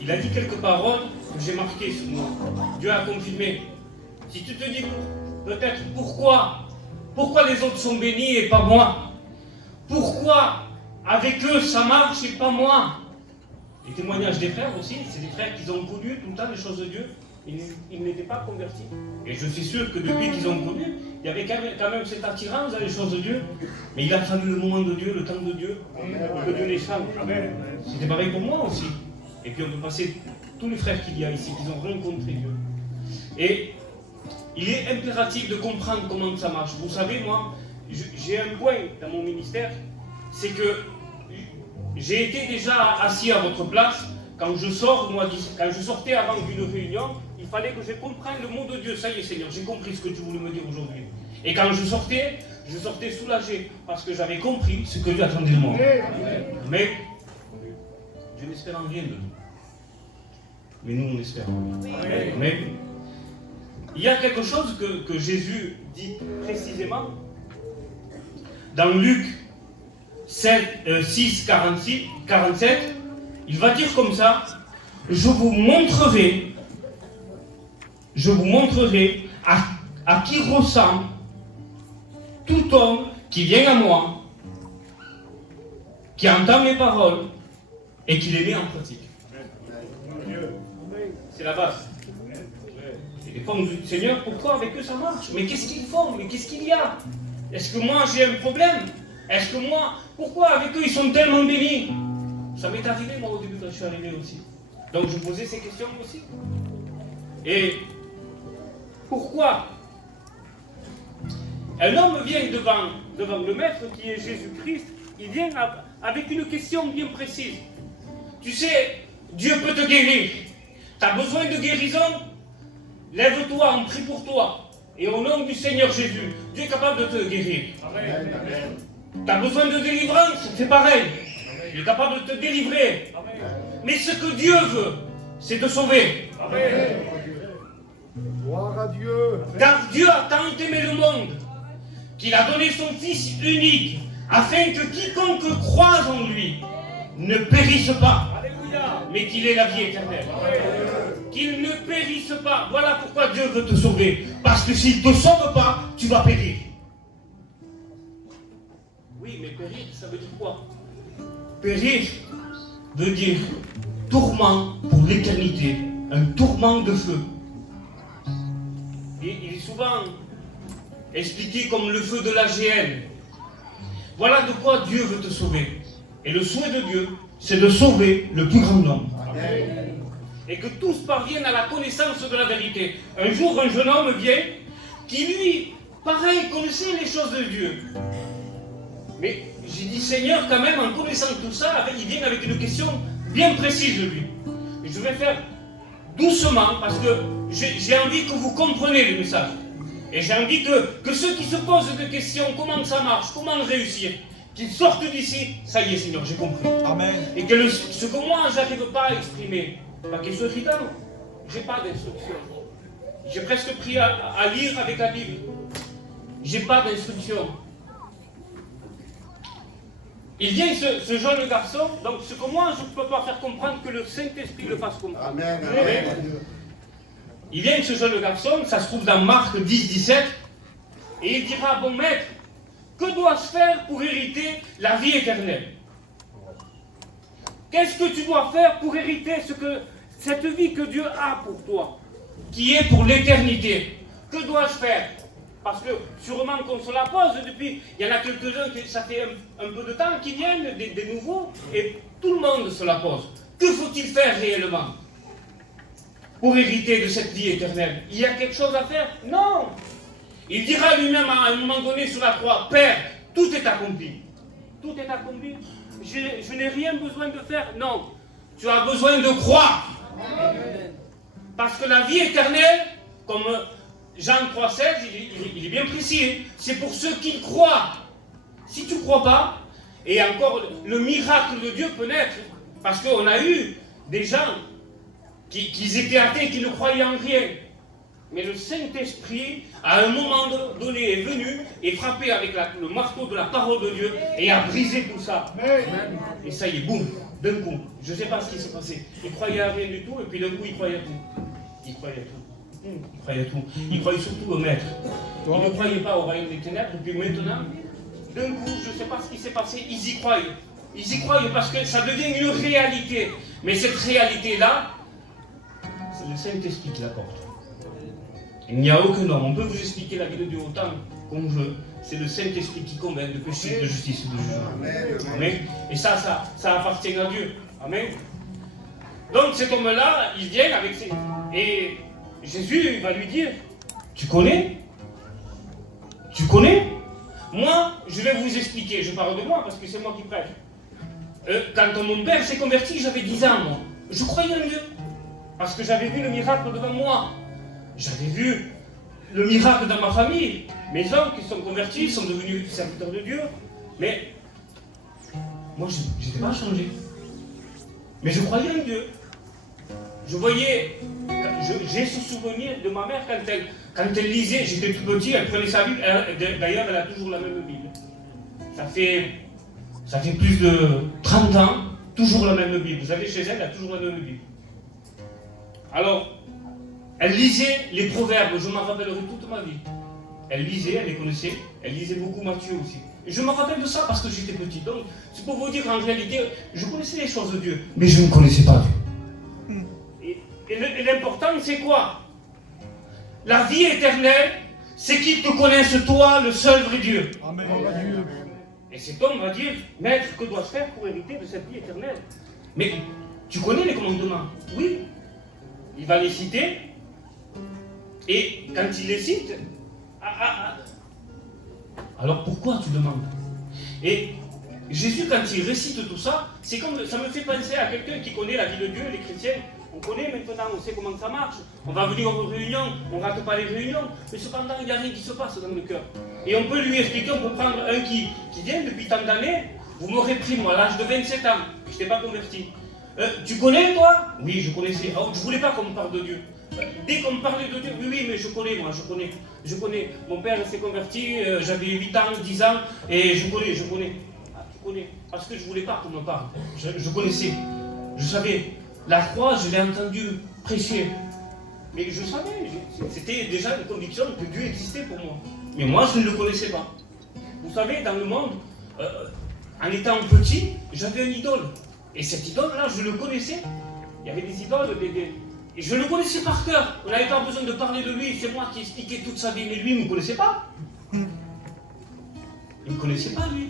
Il a dit quelques paroles que j'ai marquées sur moi. Dieu a confirmé. Si tu te dis peut-être pourquoi les autres sont bénis et pas moi? Pourquoi avec eux ça marche et pas moi? Les témoignages des frères aussi, c'est des frères qui ont connu tout le temps les choses de Dieu. Ils n'étaient pas convertis. Et je suis sûr que depuis qu'ils ont connu, il y avait quand même cette attirance dans les choses de Dieu. Mais il a fallu le moment de Dieu, le temps de Dieu, pour que Dieu les change. C'était pareil pour moi aussi. Et puis on peut passer tous les frères qu'il y a ici, qui ont rencontré Dieu. Et il est impératif de comprendre comment ça marche. Vous savez, moi, j'ai un point dans mon ministère, c'est que j'ai été déjà assis à votre place. Quand je sortais avant d'une réunion, il fallait que je comprenne le mot de Dieu. Ça y est, Seigneur, j'ai compris ce que tu voulais me dire aujourd'hui. Et quand je sortais soulagé, parce que j'avais compris ce que Dieu attendait de moi. Mais je n'espère en rien de nous. Mais nous, on espère en rien. Mais il y a quelque chose que Jésus dit précisément dans Luc 6, 47. Il va dire comme ça, je vous montrerai à qui ressemble tout homme qui vient à moi, qui entend mes paroles et qui les met en pratique. C'est la base. Et des fois on nous dit, Seigneur, pourquoi avec eux ça marche? Mais qu'est-ce qu'ils font? Mais qu'est-ce qu'il y a? Est-ce que moi j'ai un problème? Est-ce que moi, pourquoi avec eux ils sont tellement bénis? Ça m'est arrivé moi au début quand je suis arrivé aussi. Donc je posais ces questions aussi. Et pourquoi un homme vient devant le maître qui est Jésus-Christ, il vient avec une question bien précise. Tu sais, Dieu peut te guérir. Tu as besoin de guérison? Lève-toi, on prie pour toi. Et au nom du Seigneur Jésus, Dieu est capable de te guérir. Amen. Tu as besoin de délivrance? C'est pareil. Il est capable de te délivrer. Amen. Mais ce que Dieu veut, c'est te sauver. Amen. Gloire à Dieu. Car Dieu a tant aimé le monde qu'il a donné son Fils unique afin que quiconque croise en lui ne périsse pas, mais qu'il ait la vie éternelle. Qu'il ne périsse pas. Voilà pourquoi Dieu veut te sauver. Parce que s'il ne te sauve pas, tu vas périr. Oui, mais périr, ça veut dire quoi? Périr veut dire tourment pour l'éternité, un tourment de feu. Et il est souvent expliqué comme le feu de la géhenne. Voilà de quoi Dieu veut te sauver. Et le souhait de Dieu, c'est de sauver le plus grand nombre. Amen. Et que tous parviennent à la connaissance de la vérité. Un jour, un jeune homme vient qui, lui, pareil, connaissait les choses de Dieu. Mais j'ai dit, Seigneur, quand même, en connaissant tout ça, il vient avec une question bien précise, lui. Et je vais faire doucement, parce que j'ai envie que vous compreniez le message. Et j'ai envie que ceux qui se posent des questions, comment ça marche, comment réussir, qu'ils sortent d'ici, ça y est, Seigneur, j'ai compris. Amen. Et que ce que moi, je n'arrive pas à exprimer, pas qu'ils soient évidents, je n'ai pas d'instruction. J'ai presque pris à lire avec la Bible. Je n'ai pas d'instruction. Il vient ce jeune garçon, donc ce que moi je ne peux pas faire comprendre, que le Saint-Esprit le fasse comprendre. Amen. Amen. Il vient ce jeune garçon, ça se trouve dans Marc 10, 17, et il dira, bon maître, que dois-je faire pour hériter la vie éternelle? Qu'est-ce que tu dois faire pour hériter cette vie que Dieu a pour toi, qui est pour l'éternité? Que dois-je faire? Parce que sûrement qu'on se la pose depuis, il y en a quelques-uns qui ça fait un peu de temps qui viennent, des nouveaux, et tout le monde se la pose. Que faut-il faire réellement pour hériter de cette vie éternelle? Il y a quelque chose à faire? Non! Il dira lui-même à un moment donné sur la croix, Père, tout est accompli. Tout est accompli. Je n'ai rien besoin de faire. Non. Tu as besoin de croire. Amen. Parce que la vie éternelle, comme Jean 3,16, il est bien précis, c'est pour ceux qui croient. Si tu ne crois pas, et encore le miracle de Dieu peut naître, parce qu'on a eu des gens qui étaient athées, qui ne croyaient en rien. Mais le Saint-Esprit, à un moment donné, est venu et frappé avec le marteau de la parole de Dieu et a brisé tout ça. Et ça y est, boum, D'un coup, je ne sais pas ce qui s'est passé. Il croyait à rien du tout, et puis d'un coup, il croyait à tout. Il croyait à tout. Il croyait à tout. Il croyait surtout au maître. Il ne croyait pas au royaume des ténèbres, et puis maintenant, d'un coup, je ne sais pas ce qui s'est passé, ils y croient. Ils y croient parce que ça devient une réalité. Mais cette réalité-là, c'est le Saint-Esprit qui la porte. Il n'y a aucun homme. On peut vous expliquer la vie de Dieu autant qu'on veut. C'est le Saint-Esprit qui convainc de péché, de justice et de jugement. Amen. Et ça appartient à Dieu. Amen. Donc cet homme-là, il vient avec ses... Et Jésus, il va lui dire, tu connais? Tu connais? Moi, je vais vous expliquer. Je parle de moi parce que c'est moi qui prêche. Quand mon père s'est converti, j'avais 10 ans, moi. Je croyais en Dieu. Parce que j'avais vu le miracle devant moi. J'avais vu le miracle dans ma famille. Mes oncles qui sont convertis, sont devenus serviteurs de Dieu. Mais moi, je n'étais pas changé. Mais je croyais en Dieu. Je voyais, j'ai ce souvenir de ma mère quand elle lisait, j'étais tout petit, elle prenait sa Bible. D'ailleurs, elle a toujours la même Bible. Ça fait plus de 30 ans, toujours la même Bible. Vous savez, chez elle a toujours la même Bible. Alors, elle lisait les proverbes, je m'en rappellerai toute ma vie. Elle lisait, elle les connaissait, elle lisait beaucoup Matthieu aussi. Et je me rappelle de ça parce que j'étais petit. Donc, c'est pour vous dire qu'en réalité, je connaissais les choses de Dieu, mais je ne connaissais pas Dieu. Et l'important, c'est quoi? La vie éternelle, c'est qu'ils te connaissent toi, le seul vrai Dieu. Amen. Et cet homme va dire, maître, que dois-je faire pour hériter de cette vie éternelle? Mais tu connais les commandements? Oui. Il va les citer. Et quand il les cite, alors pourquoi tu demandes? Et Jésus, quand il récite tout ça, c'est comme ça me fait penser à quelqu'un qui connaît la vie de Dieu, les chrétiens. On connaît maintenant, on sait comment ça marche. On va venir aux réunions, on ne rate pas les réunions, mais cependant, il n'y a rien qui se passe dans le cœur. Et on peut lui expliquer, on peut prendre un qui vient depuis tant d'années. Vous m'aurez pris, moi, à l'âge de 27 ans, je ne t'ai pas converti. Tu connais, toi? Oui, je connaissais. Oh, je ne voulais pas qu'on me parle de Dieu. Dès qu'on me parlait de Dieu, oui, mais je connais, moi, je connais. Mon père s'est converti, j'avais 8 ans, 10 ans, et je connais. Ah, tu connais. Parce que je ne voulais pas qu'on me parle. Je connaissais. Je savais. La croix, je l'ai entendu prêcher. Mais je savais, c'était déjà une conviction que Dieu existait pour moi. Mais moi, je ne le connaissais pas. Vous savez, dans le monde, en étant petit, j'avais une idole. Et cette idole-là, je le connaissais. Il y avait des idoles, et je le connaissais par cœur. On n'avait pas besoin de parler de lui. C'est moi qui expliquais toute sa vie. Mais lui, il ne me connaissait pas. Il ne me connaissait pas, lui.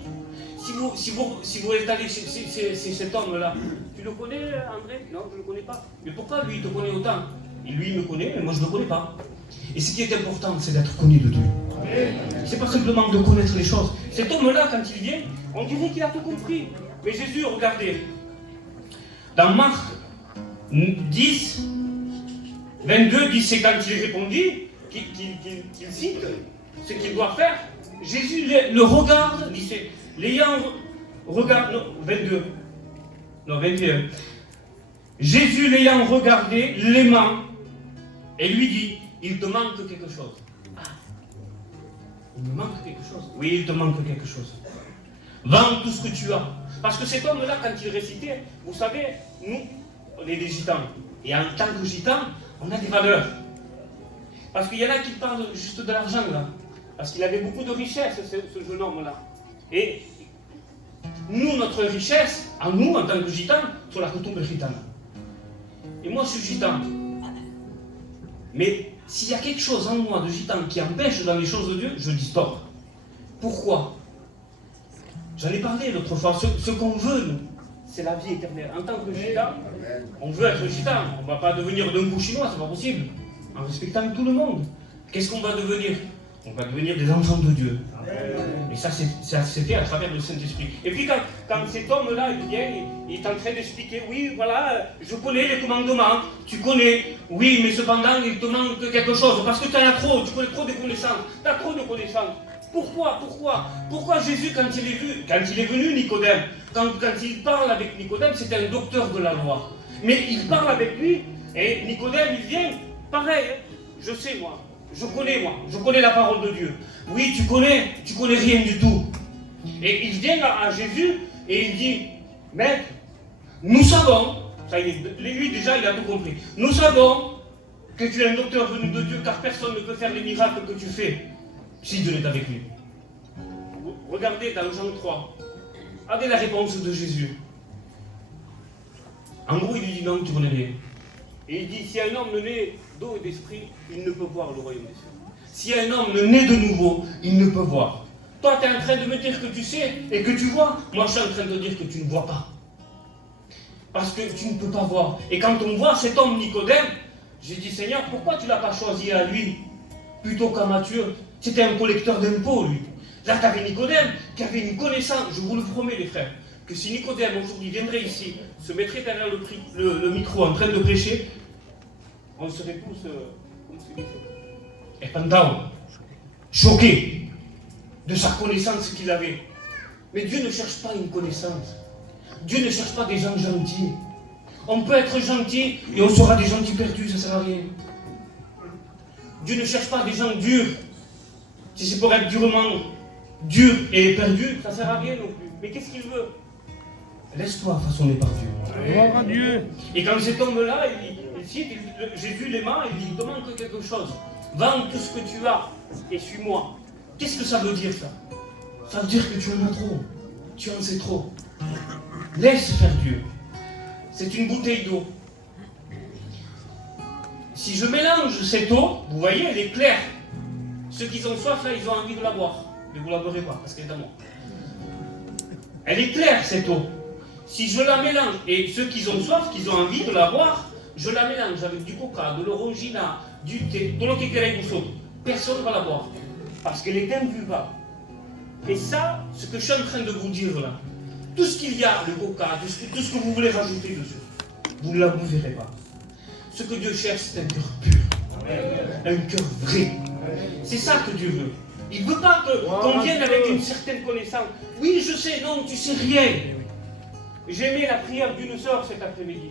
Si vous êtes allé chez cet homme-là, tu le connais, André? Non, je ne le connais pas. Mais pourquoi lui, il te connaît autant? Et lui, il me connaît, mais moi, je ne le connais pas. Et ce qui est important, c'est d'être connu de Dieu. C'est pas simplement de connaître les choses. Cet homme-là, quand il vient, on dirait qu'il a tout compris. Mais Jésus, regardez, dans Marc 10, 22, dit c'est quand il répondit, qu'il cite ce qu'il doit faire. Jésus le regarde, dit c'est l'ayant regardé, non, 22, non, 21. Jésus l'ayant regardé, l'aimant, et lui dit, il te manque quelque chose. Ah, il me manque quelque chose. Oui, il te manque quelque chose. Vends tout ce que tu as. Parce que cet homme-là, quand il récitait, vous savez, nous, on est des gitans. Et en tant que gitans, on a des valeurs. Parce qu'il y en a qui parlent juste de l'argent, là. Parce qu'il avait beaucoup de richesse, ce jeune homme-là. Et nous, notre richesse, en nous, en tant que gitans, c'est la coutume gitane. Et moi, je suis gitan. Mais s'il y a quelque chose en moi de gitan qui empêche dans les choses de Dieu, je dis stop. Pourquoi? J'en ai parlé l'autre fois. Ce qu'on veut, nous, c'est la vie éternelle. En tant que gitan, on veut être gitan. On ne va pas devenir d'un coup chinois, c'est pas possible. En respectant tout le monde. Qu'est-ce qu'on va devenir? On va devenir des enfants de Dieu. Et ça, c'est fait à travers le Saint-Esprit. Et puis quand cet homme-là, il vient, il est en train d'expliquer, oui, voilà, je connais les commandements, tu connais, oui, mais cependant, il te manque quelque chose, parce que tu en as trop, tu connais trop de connaissances, tu as trop de connaissances. Pourquoi Jésus, quand il est venu, Nicodème, quand il parle avec Nicodème, c'était un docteur de la loi. Mais il parle avec lui, et Nicodème, il vient, pareil, je sais moi, je connais la parole de Dieu. Oui, tu connais rien du tout. Et il vient à Jésus, et il dit, Maître, Nous savons, ça y est, lui déjà il a tout compris, nous savons que tu es un docteur venu de Dieu, car personne ne peut faire les miracles que tu fais si Dieu n'est avec lui. Regardez dans Jean 3, regardez la réponse de Jésus. En gros, il lui dit non, tu connais rien. Et il dit, si un homme ne naît d'eau et d'esprit, il ne peut voir le royaume des cieux. Si un homme ne naît de nouveau, il ne peut voir. Toi, tu es en train de me dire que tu sais et que tu vois. Moi, je suis en train de te dire que tu ne vois pas. Parce que tu ne peux pas voir. Et quand on voit cet homme Nicodème, j'ai dit, Seigneur, pourquoi tu ne l'as pas choisi à lui plutôt qu'à Matthieu? C'était un collecteur d'impôts, lui. Là, tu avais Nicodème qui avait une connaissance, je vous le promets, les frères, que si Nicodème aujourd'hui viendrait ici, se mettrait derrière le micro en train de prêcher, on serait tous, épandants, choqués de sa connaissance qu'il avait. Mais Dieu ne cherche pas une connaissance. Dieu ne cherche pas des gens gentils. On peut être gentil et on sera des gentils perdus, ça ne sert à rien. Dieu ne cherche pas des gens durs. Si c'est pour être durement dur et perdu, ça ne sert à rien non plus. Mais qu'est-ce qu'il veut? Laisse-toi façonner par Dieu. Gloire à Dieu. Et quand cet homme-là, Jésus l'aimant, il dit, demande que quelque chose. Vends tout ce que tu as et suis-moi. Qu'est-ce que ça veut dire ça? Ça veut dire que tu en as trop. Tu en sais trop. Laisse faire Dieu. C'est une bouteille d'eau. Si je mélange cette eau, vous voyez, elle est claire. Ceux qui ont soif, là, ils ont envie de la boire. Mais vous ne la boirez pas, parce qu'elle est à moi. Elle est claire, cette eau. Si je la mélange, et ceux qui ont soif, qui ont envie de la boire, je la mélange avec du coca, de l'orangina, du thé, de l'eau qui est personne ne va la boire. Parce qu'elle est imbuvable. Et ça, ce que je suis en train de vous dire là, tout ce qu'il y a, le coca, tout ce que vous voulez rajouter dessus, vous ne la verrez pas. Ce que Dieu cherche, c'est un cœur pur. Un cœur vrai. C'est ça que Dieu veut. Il ne veut pas qu'on vienne avec une certaine connaissance. Oui, je sais, non, tu sais rien. J'ai aimé la prière d'une sœur cet après-midi.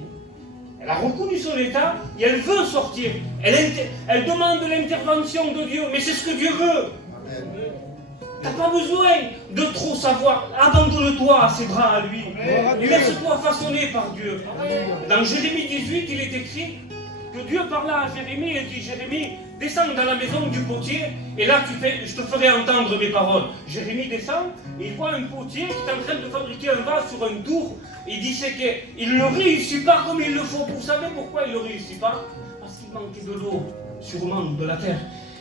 Elle a reconnu son état et elle veut sortir. Elle demande l'intervention de Dieu, mais c'est ce que Dieu veut. Tu n'as pas besoin de trop savoir. Abandonne-toi à ses bras à lui. Et laisse-toi façonner par Dieu. Dans Jérémie 18, il est écrit que Dieu parla à Jérémie et dit, Jérémie, descends dans la maison du potier et là je te ferai entendre mes paroles. Jérémie descend et il voit un potier qui est en train de fabriquer un vase sur un tour. Il dit c'est qu'il ne réussit pas comme il le faut. Vous savez pourquoi il ne réussit pas? Parce qu'il manquait de l'eau, sûrement de la terre.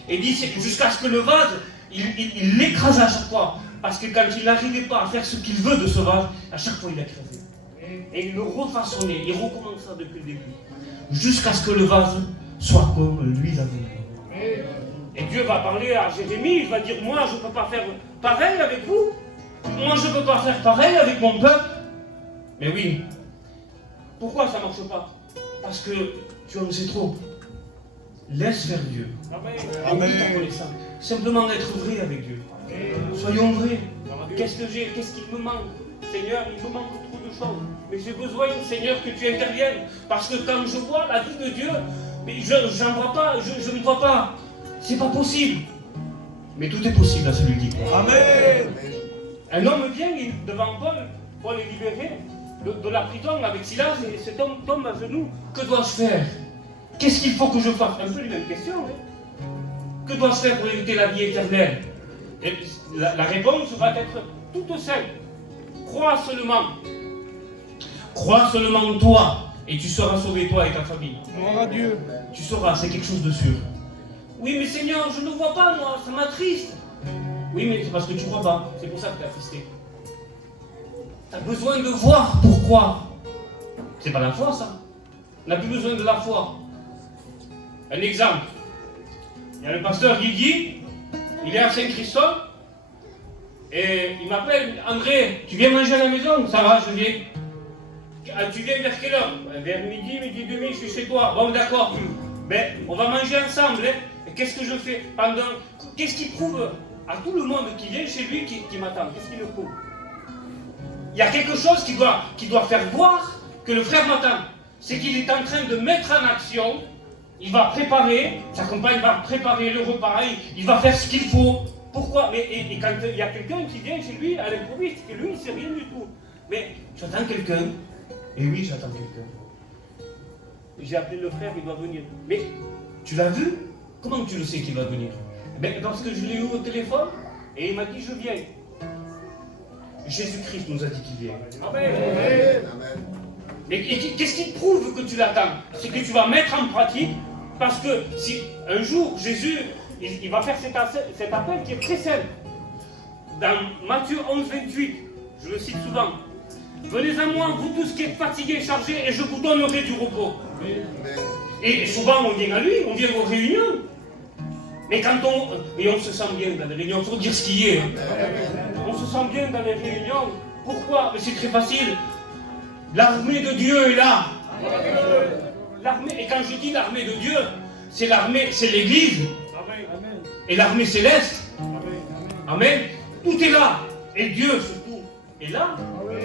Et il dit jusqu'à ce que le vase, il l'écrase à chaque fois. Parce que quand il n'arrivait pas à faire ce qu'il veut de ce vase, à chaque fois il l'écrasait. Et il le refaçonnait, il recommença depuis le début. Jusqu'à ce que le vase soit comme lui l'a voulu. Et Dieu va parler à Jérémie, il va dire, moi je ne peux pas faire pareil avec vous. Moi je ne peux pas faire pareil avec mon peuple. Mais oui. Pourquoi ça ne marche pas? Parce que tu en sais trop. Laisse faire Dieu. Amen. Simplement être vrai avec Dieu. Soyons vrais. Qu'est-ce qu'il me manque? Seigneur, il me manque trop de choses. Mais j'ai besoin, Seigneur, que tu interviennes. Parce que quand je vois la vie de Dieu, mais je n'en vois pas, je ne vois pas. C'est pas possible. Mais tout est possible à celui qui croit. Amen. Un homme vient devant Paul est libéré de la prison avec Silas, et cet homme tombe à genoux. Que dois-je faire? Qu'est-ce qu'il faut que je fasse? Un peu les mêmes questions. Hein? Que dois-je faire pour éviter la vie éternelle? Et la réponse va être toute simple. Crois seulement. Crois seulement toi, et tu seras sauvé, toi et ta famille. Gloire à Dieu. Tu sauras, c'est quelque chose de sûr. Oui, mais Seigneur, je ne vois pas, moi, ça m'attriste. Oui, mais c'est parce que tu ne crois pas. C'est pour ça que tu es attristé. Tu as besoin de voir pourquoi. C'est pas la foi, ça. On n'a plus besoin de la foi. Un exemple. Il y a le pasteur Guigui, il est à Saint-Christophe, et il m'appelle, André, tu viens manger à la maison? Ça va, je viens. Tu viens vers quelle heure? Vers midi, midi et demi, je suis chez toi. Bon, d'accord. Ben, on va manger ensemble. Hein. Et qu'est-ce que je fais qu'est-ce qui prouve à tout le monde qui vient chez lui qui m'attend? Qu'est-ce qui le prouve? Il y a quelque chose qui doit faire voir que le frère m'attend. C'est qu'il est en train de mettre en action. Il va préparer, sa compagne va préparer le repas, il va faire ce qu'il faut. Pourquoi? Et quand il y a quelqu'un qui vient chez lui à l'improviste, et lui il ne sait rien du tout. Mais j'attends quelqu'un Et oui, j'attends quelqu'un. J'ai appelé le frère, il doit venir. Mais tu l'as vu? Comment tu le sais qu'il va venir? Ben, parce que je l'ai eu au téléphone et il m'a dit je viens. Jésus-Christ nous a dit qu'il vient. Amen. Et qu'est-ce qui te prouve que tu l'attends? C'est que tu vas mettre en pratique, parce que si un jour Jésus, il va faire cet appel qui est très simple. Dans Matthieu 11, 28, je le cite souvent. Venez à moi, vous tous qui êtes fatigués et chargés, et je vous donnerai du repos. Et souvent on vient à lui, on vient aux réunions. Mais quand on se sent bien dans les réunions, il faut dire ce qui est. On se sent bien dans les réunions. Pourquoi? Mais c'est très facile. L'armée de Dieu est là. L'armée, et quand je dis l'armée de Dieu, c'est l'armée, c'est l'Église. Et l'armée céleste. Amen. Tout est là. Et Dieu surtout est là.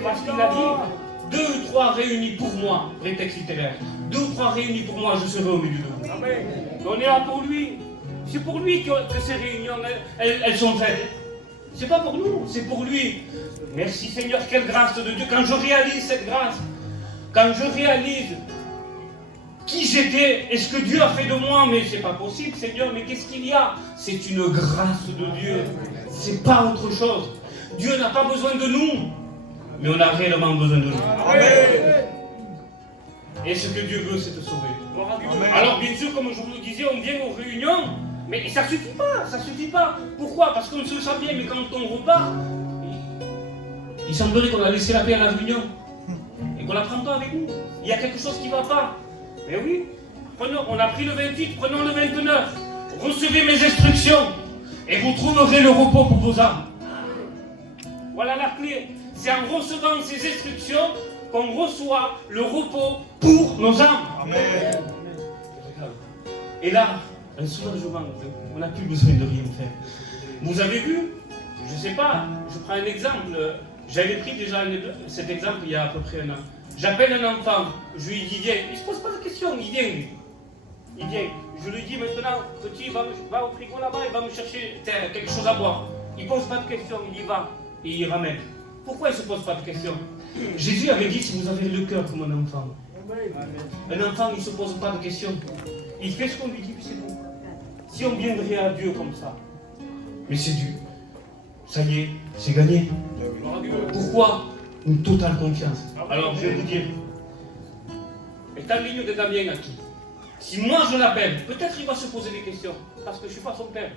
Parce qu'il a dit 2 ou 3 réunis pour moi, prétexte littéraire. 2 ou 3 réunis pour moi, je serai au milieu de vous. Amen. On est là pour lui. C'est pour lui que ces réunions, elles sont faites. C'est pas pour nous, c'est pour lui. Merci Seigneur, quelle grâce de Dieu. Quand je réalise cette grâce, quand je réalise qui j'étais et ce que Dieu a fait de moi, mais c'est pas possible Seigneur, mais qu'est-ce qu'il y a? C'est une grâce de Dieu. C'est pas autre chose. Dieu n'a pas besoin de nous, mais on a réellement besoin de nous. Amen. Et ce que Dieu veut, c'est te sauver. Amen. Alors bien sûr, comme je vous le disais, on vient aux réunions, mais ça ne suffit pas, ça ne suffit pas. Pourquoi? Parce qu'on se sent bien, mais quand on repart, il semblerait qu'on a laissé la paix à la réunion et qu'on ne la prend pas avec nous. Il y a quelque chose qui ne va pas. Mais oui, on a pris le 28, prenons le 29. Recevez mes instructions et vous trouverez le repos pour vos âmes. Voilà la clé. C'est en recevant ces instructions qu'on reçoit le repos pour nos âmes. Amen. Et là, un soulagement, on n'a plus besoin de rien faire. Vous avez vu, je ne sais pas, je prends un exemple. J'avais pris déjà cet exemple il y a à peu près 1 an. J'appelle un enfant, je lui dis viens, il ne se pose pas de questions, il vient lui. Il vient. Je lui dis maintenant, petit, va au frigo là-bas, il va me chercher quelque chose à boire. Il ne pose pas de questions, il y va et il ramène. Pourquoi il ne se pose pas de questions? Jésus avait dit si vous avez le cœur comme un enfant. Un enfant, il ne se pose pas de questions. Il fait ce qu'on lui dit, puis c'est tout. Si on viendrait à Dieu comme ça, mais c'est Dieu. Ça y est, c'est gagné. Pourquoi? Une totale confiance. Alors je vais vous dire, est en ligne de Damien à qui? Si moi je l'appelle, peut-être il va se poser des questions, parce que je ne suis pas son père.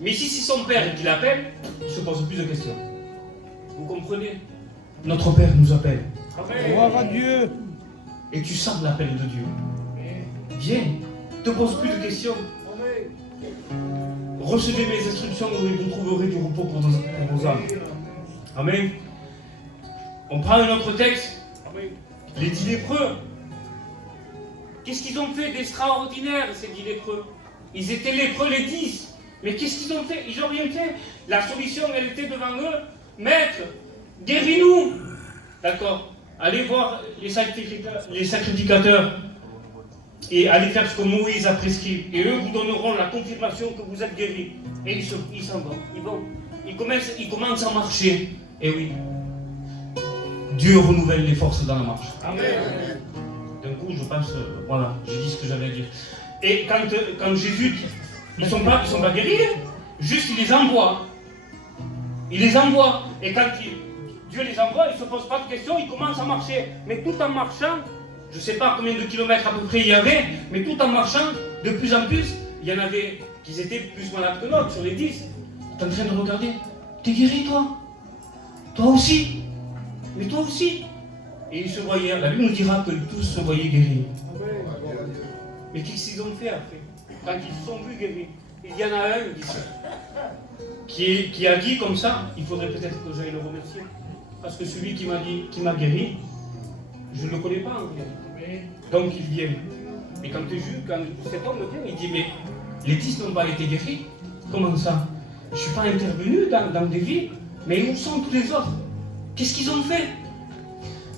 Mais si c'est son père qui l'appelle, il ne se pose plus de questions. Vous comprenez? Notre Père nous appelle. Gloire à Dieu. Et tu sens l'appel de Dieu. Viens, ne te pose plus de questions. Recevez mes instructions et vous trouverez du repos pour vos âmes. Amen. On prend un autre texte. Les 10 lépreux. Qu'est-ce qu'ils ont fait d'extraordinaire, ces 10 lépreux? Ils étaient lépreux les 10. Mais qu'est-ce qu'ils ont fait? Ils n'ont rien fait. La solution, elle était devant eux. Maître, guéris-nous. D'accord. Allez voir les sacrificateurs et allez faire ce que Moïse a prescrit. Et eux vous donneront la confirmation que vous êtes guéris. Et ils s'en vont. Ils commencent à marcher. Et oui. Dieu renouvelle les forces dans la marche. Amen. D'un coup, je pense, voilà, j'ai dit ce que j'avais à dire. Et quand Jésus dit, ils ne sont pas guéris, juste il les envoie. Il les envoie. Et quand Dieu les envoie, ils ne se posent pas de questions, ils commencent à marcher. Mais tout en marchant, je ne sais pas combien de kilomètres à peu près il y avait, mais tout en marchant, de plus en plus, il y en avait qui étaient plus malades que d'autres, sur les 10. Tu es en train de regarder. T'es guéri, toi? Toi aussi? Mais toi aussi? Et ils se voyaient, la Bible nous dira que tous se voyaient guéris. Mais qu'est-ce qu'ils ont fait après? Quand ils se sont vus guéris, il y en a un ici qui a dit comme ça, il faudrait peut-être que j'aille le remercier. Parce que celui qui m'a guéri, je ne le connais pas en réalité. Donc il vient. Et quand cet homme vient, il dit, mais les 10 n'ont pas été guéris. Comment ça? Je ne suis pas intervenu dans des vies, mais où sont tous les autres? Qu'est-ce qu'ils ont fait?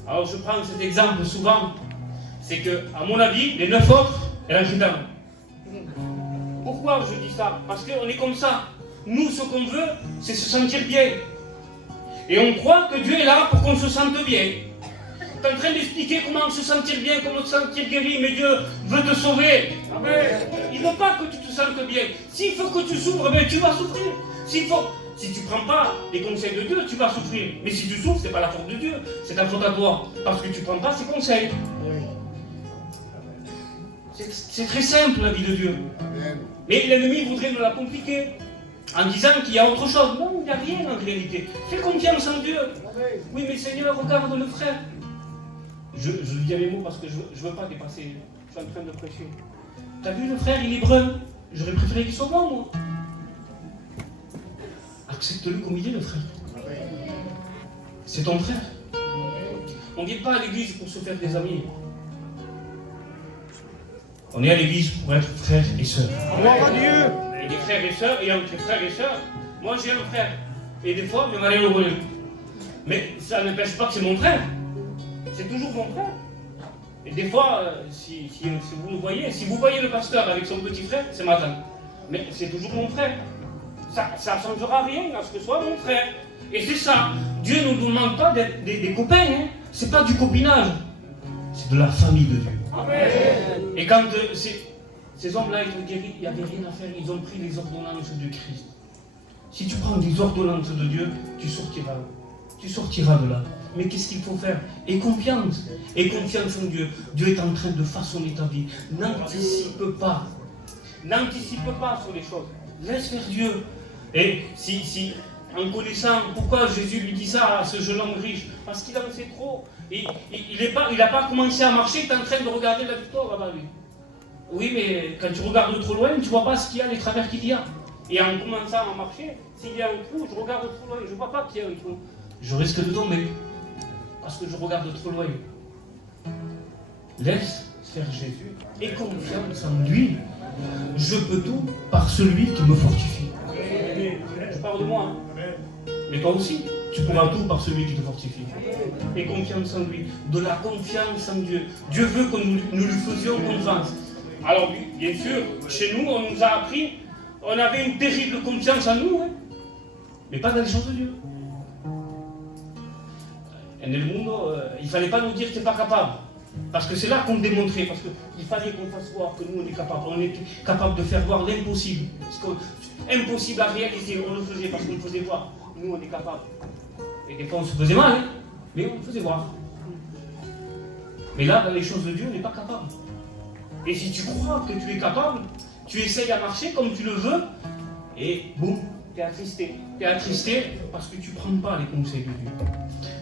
Alors je prends cet exemple souvent, c'est que, à mon avis, les 9 autres, elles ont dedans. Pourquoi je dis ça? Parce qu'on est comme ça. Nous, ce qu'on veut, c'est se sentir bien. Et on croit que Dieu est là pour qu'on se sente bien. Tu es en train d'expliquer comment se sentir bien, comment te sentir guéri, mais Dieu veut te sauver. Amen. Il ne veut pas que tu te sentes bien. S'il faut que tu souffres, ben, tu vas souffrir. Si tu ne prends pas les conseils de Dieu, tu vas souffrir. Mais si tu souffres, ce n'est pas la faute de Dieu, c'est ta faute à toi. Parce que tu ne prends pas ses conseils. C'est très simple la vie de Dieu. Amen. Mais l'ennemi voudrait nous la compliquer en disant qu'il y a autre chose. Non, il n'y a rien en réalité. Fais confiance en Dieu. Amen. Oui, mais Seigneur, regarde le frère. Je lui dis mes mots parce que je ne veux pas dépasser. Je suis en train de prêcher. Tu as vu le frère, il est brun. J'aurais préféré qu'il soit blanc, moi. Accepte-le comme il est, le frère. C'est ton frère. On ne vient pas à l'église pour se faire des amis. On est à l'église pour être frères et sœurs. Gloire à Dieu. Et des frères et sœurs, et entre frères et sœurs, moi j'ai un frère. Et des fois, mes maris le volent. Mais ça n'empêche pas que c'est mon frère. C'est toujours mon frère. Et des fois, si vous le voyez, si vous voyez le pasteur avec son petit frère, c'est ma tante. Mais c'est toujours mon frère. Ça ne changera rien à ce que soit mon frère. Et c'est ça. Dieu ne nous demande pas d'être des copains. Hein. C'est pas du copinage. C'est de la famille de Dieu. Amen. Et quand ces hommes-là étaient guéris, il n'y avait rien à faire. Ils ont pris les ordonnances de Christ. Si tu prends des ordonnances de Dieu, tu sortiras. Tu sortiras de là. Mais qu'est-ce qu'il faut faire? Et confiance. Et confiance en Dieu. Dieu est en train de façonner ta vie. N'anticipe pas. N'anticipe pas sur les choses. Laisse faire Dieu. Et si en connaissant pourquoi Jésus lui dit ça à ce jeune homme riche, parce qu'il en sait trop. Il n'a pas commencé à marcher, il est en train de regarder la victoire là-bas, lui. Oui, mais quand tu regardes trop loin, tu ne vois pas ce qu'il y a, les travers qu'il y a. Et en commençant à marcher, s'il y a un trou, je regarde trop loin, je ne vois pas qu'il y a un trou. Je risque de tomber, parce que je regarde trop loin. Laisse faire Jésus et confiance en lui. Je peux tout par celui qui me fortifie. Je parle de moi, hein. Mais toi aussi, tu pourras tout par celui qui te fortifie. Et confiance en lui. De la confiance en Dieu. Dieu veut que nous lui faisions confiance. Alors, bien sûr, chez nous, on nous a appris, on avait une terrible confiance en nous, hein. Mais pas dans les choses de Dieu. Et dans le monde, il ne fallait pas nous dire que tu n'es pas capable. Parce que c'est là qu'on démontrait, parce qu'il fallait qu'on fasse voir que nous on est capable. On est capable de faire voir l'impossible. Impossible à réaliser, on le faisait parce qu'on le faisait voir. Nous on est capable. Et des fois on se faisait mal, hein, mais on le faisait voir. Mais là, dans les choses de Dieu, on n'est pas capable. Et si tu crois que tu es capable, tu essayes à marcher comme tu le veux, et boum, tu es attristé. Tu es attristé parce que tu ne prends pas les conseils de Dieu.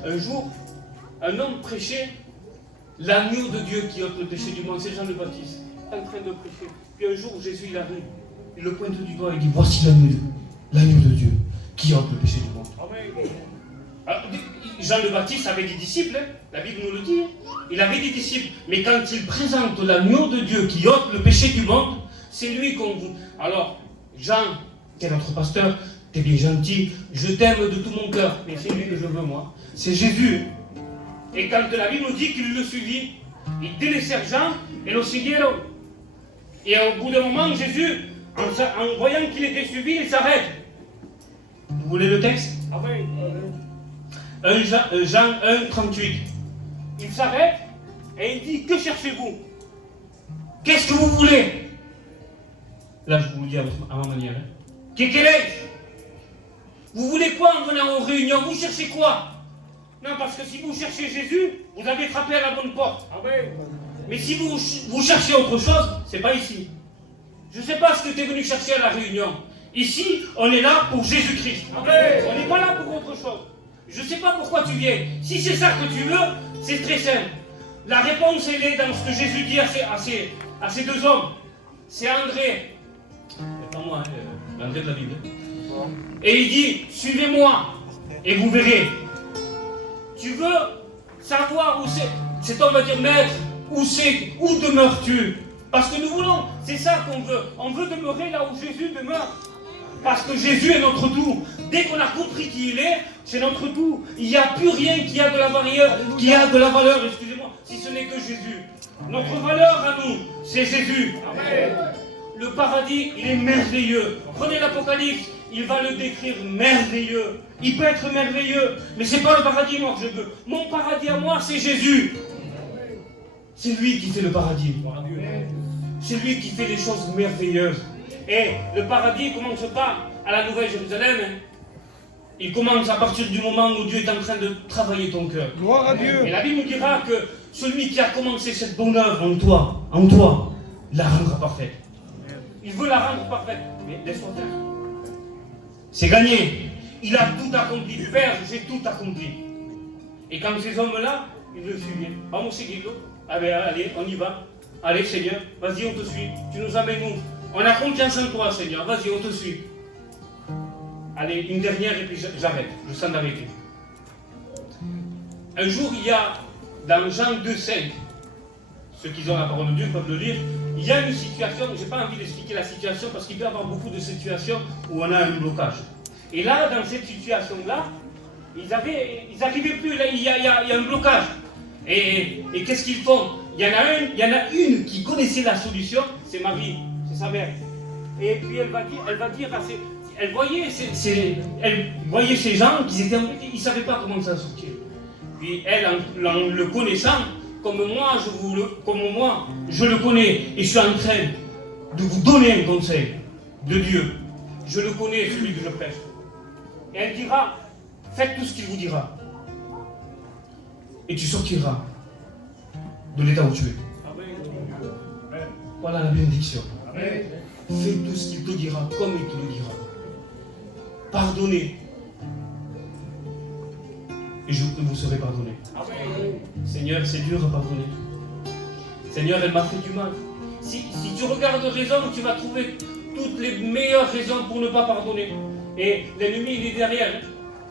Un jour, un homme prêchait l'agneau de Dieu qui ôte le péché du monde, c'est Jean le Baptiste, en train de prêcher. Puis un jour, Jésus il arrive, il le pointe du doigt et dit: voici l'agneau de Dieu qui ôte le péché du monde. Amen. Alors, Jean le Baptiste avait des disciples, hein, la Bible nous le dit, il avait des disciples, mais quand il présente l'agneau de Dieu qui ôte le péché du monde, c'est lui qu'on vous. Alors, Jean, qui est notre pasteur, t'es bien gentil, je t'aime de tout mon cœur, mais c'est lui que je veux moi, c'est Jésus. Et quand la Bible nous dit qu'il le suivit, il délaissait Jean et le siguieron. Et au bout d'un moment, Jésus, en voyant qu'il était suivi, il s'arrête. Vous voulez le texte? Amen. Jean 1, 38. Il s'arrête et il dit: que cherchez-vous? Qu'est-ce que vous voulez? Là, je vous le dis à ma manière. Hein. Quel est-ce? Vous voulez quoi en venant aux réunions? Vous cherchez quoi? Non, parce que si vous cherchez Jésus, vous avez frappé à la bonne porte. Amen. Mais si vous cherchez autre chose, c'est pas ici. Je ne sais pas ce que tu es venu chercher à la réunion. Ici, on est là pour Jésus-Christ. Amen. On n'est pas là pour autre chose. Je ne sais pas pourquoi tu viens. Si c'est ça que tu veux, c'est très simple. La réponse, elle est dans ce que Jésus dit à ces deux hommes. C'est André. C'est pas moi, hein, André de la Bible. Et il dit: suivez-moi et vous verrez. Tu veux savoir où c'est? Cet homme va dire: maître, où demeures-tu? Parce que nous voulons, c'est ça qu'on veut. On veut demeurer là où Jésus demeure. Parce que Jésus est notre tout. Dès qu'on a compris qui il est, c'est notre tout. Il n'y a plus rien qui a de la valeur, excusez-moi, si ce n'est que Jésus. Notre valeur à nous, c'est Jésus. Amen. Le paradis, il est merveilleux. Prenez l'Apocalypse, il va le décrire merveilleux. Il peut être merveilleux, mais ce n'est pas le paradis moi que je veux. Mon paradis à moi, c'est Jésus. C'est lui qui fait le paradis. C'est lui qui fait les choses merveilleuses. Et le paradis ne commence pas à la Nouvelle Jérusalem. Il commence à partir du moment où Dieu est en train de travailler ton cœur. Gloire à Dieu. Et la Bible nous dira que celui qui a commencé cette bonne œuvre en toi, la rendra parfaite. Il veut la rendre parfaite. Mais laisse-moi faire. C'est gagné. Il a tout accompli. Père, j'ai tout accompli. Et quand ces hommes-là, ils le suivaient. Vamos seguirlo. Allez, on y va. Allez, Seigneur, vas-y, on te suit. Tu nous amènes où? On a confiance en toi, Seigneur. Vas-y, on te suit. Allez, une dernière et puis j'arrête. Je sens d'arrêter. Un jour, il y a, dans Jean 2,5, ceux qui ont la parole de Dieu peuvent le lire, il y a une situation, je n'ai pas envie d'expliquer la situation parce qu'il peut y avoir beaucoup de situations où on a un blocage. Et là, dans cette situation-là, ils n'arrivaient plus, là, il y a un blocage. Et qu'est-ce qu'ils font? Il y en a une qui connaissait la solution, c'est Marie, c'est sa mère. Et puis elle va dire à ses... Elle voyait ces gens qui étaient embêtés, ils ne savaient pas comment s'en sortir. Puis elle, en le connaissant, comme moi, je le connais, et je suis en train de vous donner un conseil de Dieu. Je le connais, celui que je prêche. Et elle dira, faites tout ce qu'il vous dira. Et tu sortiras de l'état où tu es. Voilà la bénédiction. Fais tout ce qu'il te dira, comme il te le dira. Pardonnez. Et vous serez pardonné. Seigneur, c'est dur à pardonner. Seigneur, elle m'a fait du mal. Si tu regardes raison, tu vas trouver toutes les meilleures raisons pour ne pas pardonner. Et l'ennemi, il est derrière.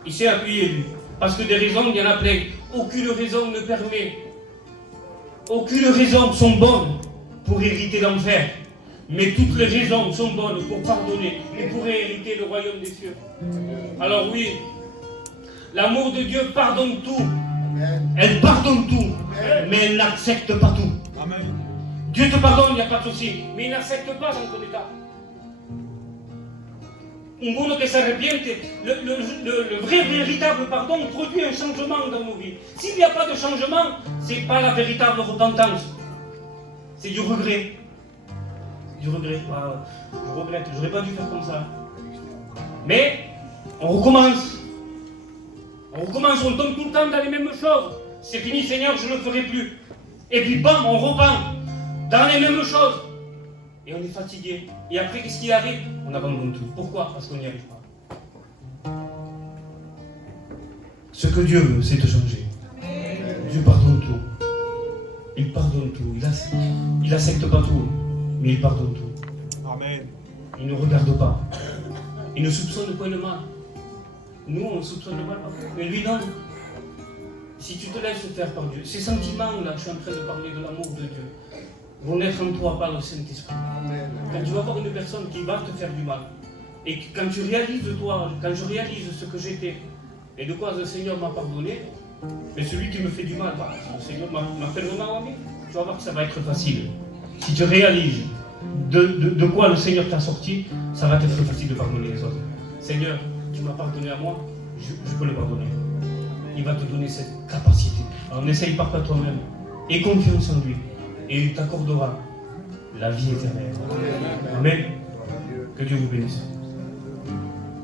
Il s'est appuyé, lui. Parce que des raisons, il y en a plein. Aucune raison ne permet. Aucune raison sont bonnes pour hériter l'enfer. Mais toutes les raisons sont bonnes pour pardonner et pour hériter le royaume des cieux. Alors oui, l'amour de Dieu pardonne tout. Elle pardonne tout, mais elle n'accepte pas tout. Dieu te pardonne, il n'y a pas de souci, mais il n'accepte pas dans ton état. Un mundo que s'arrepiente, le vrai, véritable pardon produit un changement dans nos vies. S'il n'y a pas de changement, ce n'est pas la véritable repentance. C'est du regret. Du regret. Je regrette, je n'aurais pas dû faire comme ça. Mais on recommence. On tombe tout le temps dans les mêmes choses. C'est fini, Seigneur, je ne le ferai plus. Et puis bam, on repart dans les mêmes choses. Et on est fatigué. Et après, qu'est-ce qui arrive? On abandonne tout. Pourquoi? Parce qu'on n'y arrive pas. Ce que Dieu veut, c'est te changer. Dieu pardonne tout. Il pardonne tout. Il n'accepte pas tout, mais il pardonne tout. Amen. Il ne regarde pas. Il ne soupçonne pas le mal. Nous, on soupçonne le mal, mais lui, non. Si tu te laisses faire par Dieu, ces sentiments-là, je suis en train de parler de l'amour de Dieu, vont naître en toi par le Saint-Esprit. Quand tu vas voir une personne qui va te faire du mal, et quand tu réalises toi, quand je réalise ce que j'étais, et de quoi le Seigneur m'a pardonné, mais celui qui me fait du mal, le Seigneur m'appelle vraiment ami, tu vas voir que ça va être facile. Si tu réalises de quoi le Seigneur t'a sorti, ça va être facile de pardonner les autres. Seigneur, tu m'as pardonné à moi, je peux le pardonner. Il va te donner cette capacité. Alors n'essaye pas par toi-même. Aie confiance en lui. Et il t'accordera la vie éternelle. Amen. Que Dieu vous bénisse.